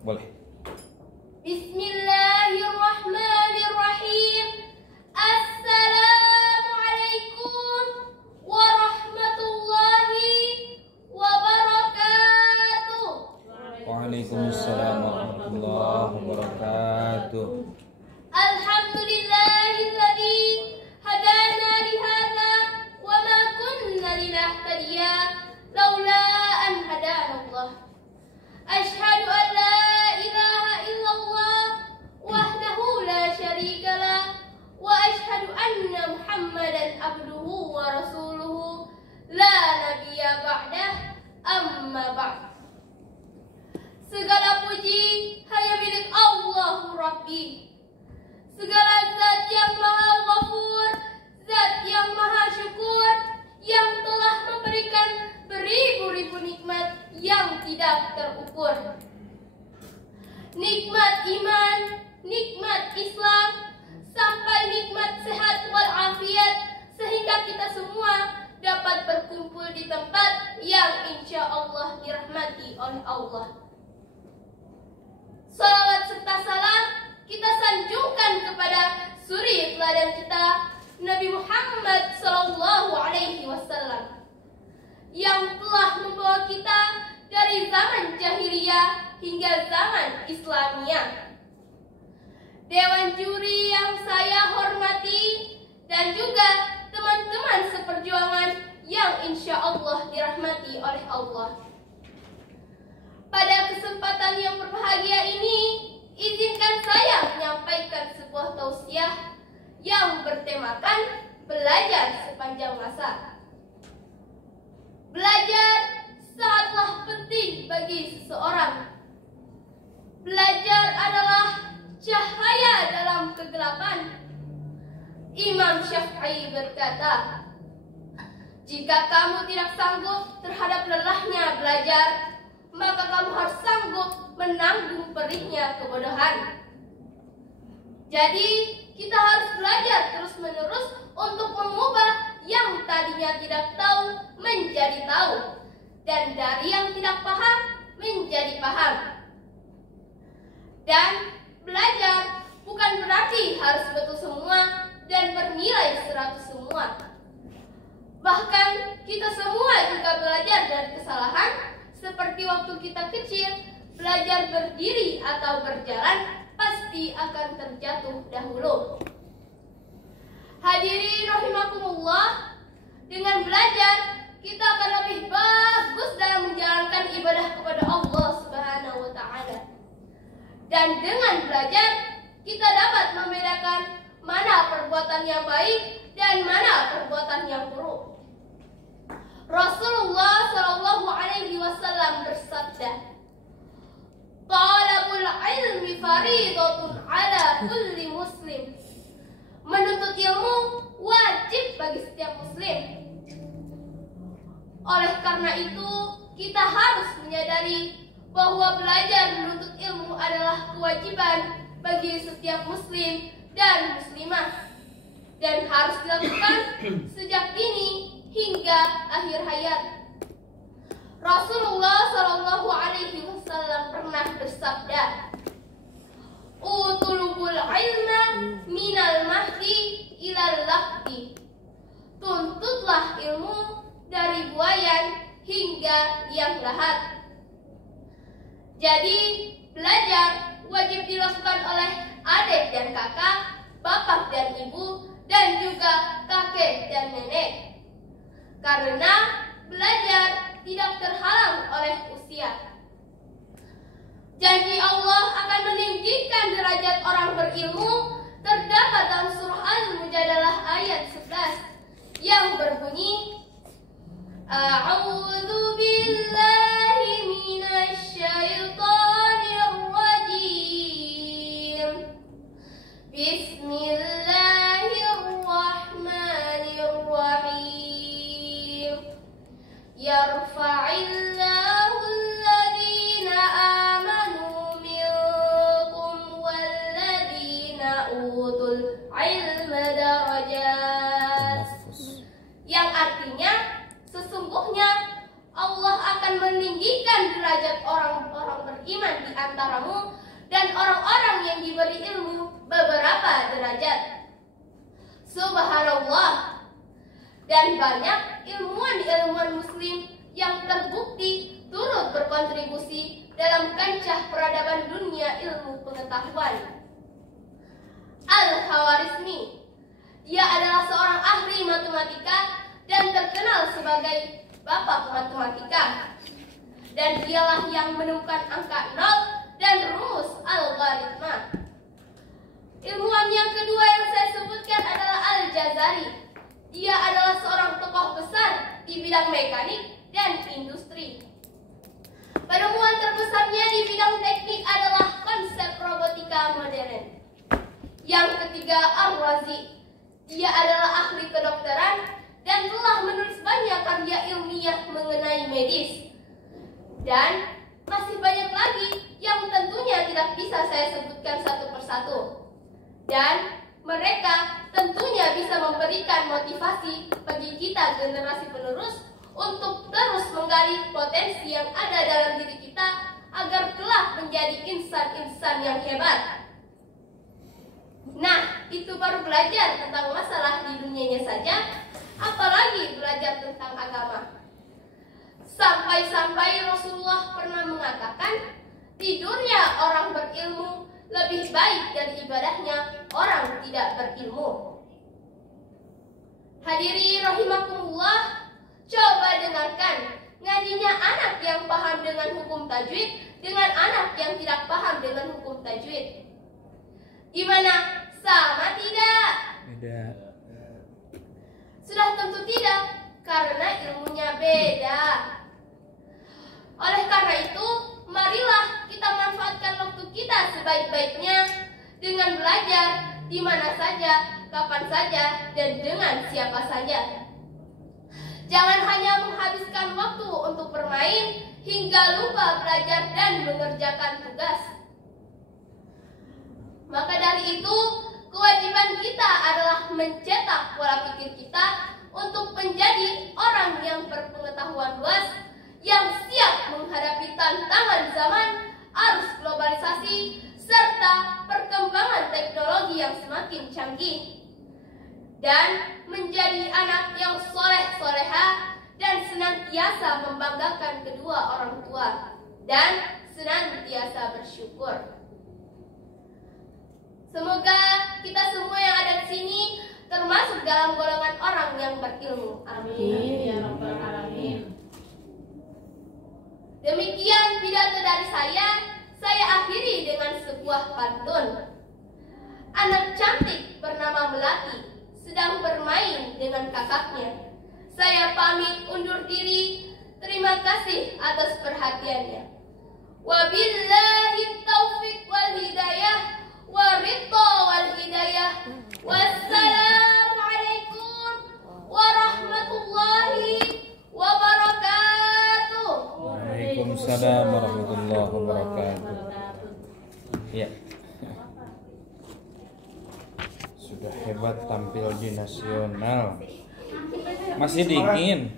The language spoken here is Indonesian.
Boleh. Bismillahirrahmanirrahim. Assalamualaikum warahmatullahi wabarakatuh. Waalaikumsalam warahmatullahi wabarakatuh. Alhamdulillahilladzi hadana lihadza wa ma kunna linahtadiya laula an hadana Allah. Asyhadu an la ilaha illallah wahdahu la syarika lah wa asyhadu anna Muhammadan abduhu wa rasuluhu la nabiyya ba'dah, amma ba'd. Segala puji hanya milik Allahu Rabbi. Segala zat yang maha ghafur, zat yang maha syukur, yang telah memberikan beribu-ribu nikmat yang tidak terukur. Nikmat iman, nikmat Islam, sampai nikmat sehat walafiat, sehingga kita semua dapat berkumpul di tempat yang insya Allah dirahmati oleh Allah. Salawat serta salam kita sanjungkan kepada suri teladan kita, Nabi Muhammad SAW, yang telah membawa kita dari zaman jahiliyah hingga zaman Islamiyah. Dewan juri yang saya hormati dan juga teman-teman seperjuangan yang insya Allah dirahmati oleh Allah. Pada kesempatan yang berbahagia ini, izinkan saya menyampaikan sebuah tausiah yang bertemakan belajar sepanjang masa. Belajar sangatlah penting bagi seseorang. Belajar adalah cahaya dalam kegelapan. Imam Syafi'i berkata, jika kamu tidak sanggup terhadap lelahnya belajar, maka kamu harus sanggup menanggung perihnya kebodohan. Jadi, kita harus belajar terus-menerus untuk mengubah yang tadinya tidak tahu menjadi tahu, dan dari yang tidak paham menjadi paham. Dan belajar bukan berarti harus betul semua dan bernilai 100 semua. Bahkan kita semua juga belajar dari kesalahan. Seperti waktu kita kecil, belajar berdiri atau berjalan pasti akan terjatuh dahulu. Hadirin rahimakumullah, dengan belajar kita akan lebih bagus dalam menjalankan ibadah kepada Allah Subhanahu wa taala. Dan dengan belajar kita dapat membedakan mana perbuatan yang baik dan mana perbuatan yang buruk. Rasulullah SAW bersabda, "Talabul ilmi faridatun ala kulli muslim." Menuntut ilmu wajib bagi setiap muslim. Oleh karena itu, kita harus menyadari bahwa belajar menuntut ilmu adalah kewajiban bagi setiap muslim dan muslimah, dan harus dilakukan sejak dini hingga akhir hayat. Rasulullah SAW pernah bersabda, "Utulubul ilma minal mahdi ilal lahdi." Tuntutlah ilmu dari buayan hingga liang lahat. Jadi, belajar wajib dilakukan oleh adik dan kakak, bapak dan ibu, dan juga kakek dan nenek. Karena belajar tidak terhalang oleh usia. Janji Allah akan meninggikan derajat orang berilmu terdapat dalam surah Al-Mujadalah ayat 11 yang berbunyi, A'udzu billahi minasy syaithanir rajim. Bismillahirrahmanirrahim. Yarfa'illahu alladhina amanu minkum walladhina utul ilma darajat. Yang artinya sesungguhnya Allah akan meninggikan memberi ilmu beberapa derajat. Subhanallah. Dan banyak ilmuwan-ilmuwan muslim yang terbukti turut berkontribusi dalam kancah peradaban dunia ilmu pengetahuan. Al-Khawarizmi, dia adalah seorang ahli matematika dan terkenal sebagai bapak matematika. Dan dialah yang menemukan angka 0 dan rumus algoritma. Ilmuwan yang kedua yang saya sebutkan adalah Al-Jazari. Dia adalah seorang tokoh besar di bidang mekanik dan industri. Penemuan terbesarnya di bidang teknik adalah konsep robotika modern. Yang ketiga, Ar-Razi. Dia adalah ahli kedokteran dan telah menulis banyak karya ilmiah mengenai medis. Dan masih banyak lagi yang tentunya tidak bisa saya sebutkan satu persatu. Dan mereka tentunya bisa memberikan motivasi bagi kita generasi penerus untuk terus menggali potensi yang ada dalam diri kita agar kelak menjadi insan-insan yang hebat. Nah, itu baru belajar tentang masalah di dunianya saja, apalagi belajar tentang agama. Sampai-sampai Rasulullah pernah mengatakan, tidurnya orang berilmu lebih baik dari ibadahnya orang tidak berilmu. Hadiri rahimakumullah, coba dengarkan ngajinya anak yang paham dengan hukum tajwid dengan anak yang tidak paham dengan hukum tajwid. Gimana? Sama tidak? Tidak. Sudah tentu tidak, karena ilmunya beda. Oleh karena itu, marilah kita manfaatkan waktu kita sebaik-baiknya dengan belajar di mana saja, kapan saja, dan dengan siapa saja. Jangan hanya menghabiskan waktu untuk bermain hingga lupa belajar dan mengerjakan tugas. Maka dari itu, kewajiban kita adalah mencetak pola pikir kita untuk menjadi orang yang berpengetahuan luas, yang siap menghadapi tantangan zaman, arus globalisasi, serta perkembangan teknologi yang semakin canggih. Dan menjadi anak yang soleh-soleha dan senantiasa membanggakan kedua orang tua dan senantiasa bersyukur. Semoga kita semua yang ada di sini termasuk dalam golongan orang yang berilmu. Amin. Ya Rabbal Alamin. Demikian pidato dari saya akhiri dengan sebuah pantun. Anak cantik bernama Melati sedang bermain dengan kakaknya. Saya pamit undur diri. Terima kasih atas perhatiannya. Wabillahi taufiq wal hidayah. Waridho wal hidayah. Wassalamualaikum warahmatullahi wabarakatuh. Waalaikumsalam warahmatullahi wabarakatuh. Ya. Sudah hebat tampil di nasional. Masih dingin.